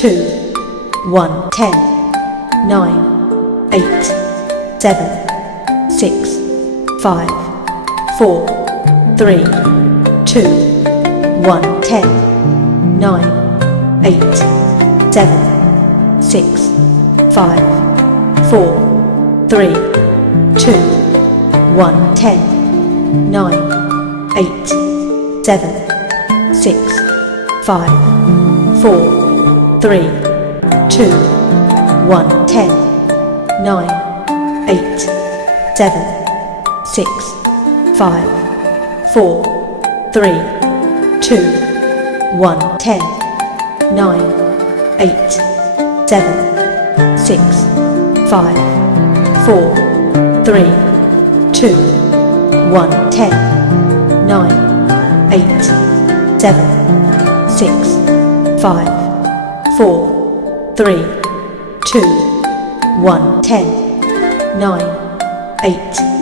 2, 1, 10, 9, 8, 7, 6, 5, 4, 3, 2, 1, 10, 9, 8, 7, 6, 5, 4, 3, 2, 1, 10, 9, 8, 7, 6, 5, 4, 3, 2, 1, 10, 9, 8, 7, 6, 5, 4, 3, 2, 1, 10, 9, 8, 7, 6, 5, 4, 3, 2, 1, 10, 9, 8, 7, 6, 5, 4, 3, 2, 1, 10, 9, 8,